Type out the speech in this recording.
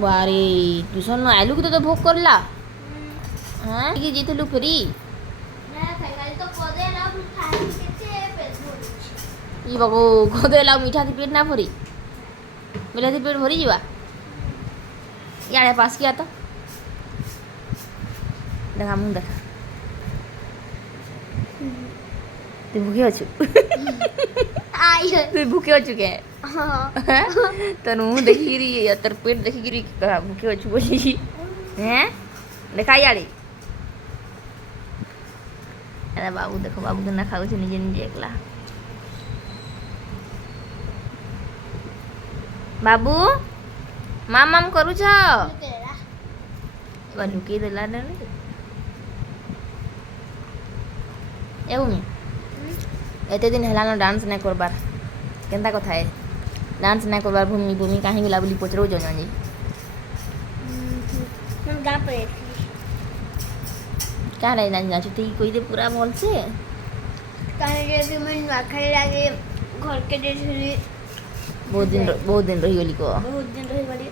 बारे ट्यूशन आलू की तो भोग करला हाँ कि जीतलू फ्री ई बाबू खोदेला मीठा थी पेट ना भरी मीठा थी पेट भरी जीवा यार पास किया तो देखा मुँह देखा तू भूखे अच्छु तू भूखे अच्छु के तनु मुँह देखी रही तर पेट देखी रही भूखे अच्छु बोली हैं देखा यारी अरे बाबू देखो बाबू के ना खाऊ छे निजे निजे एकला बाबू माम माम करू छ लुकी देला ने એવું एते दिन हेलानो डांस नहीं करबार केनता कथा है डांस नहीं करबार भूमि भूमि कहीं गला बोली पचरो जो जानी हम गा पे क्या रे ना जाचती कोई दे पूरा बोल से काहे जे मैं वाखै लागे घर के जे बहुत दिन रही गली को बहुत दिन रही बड़ी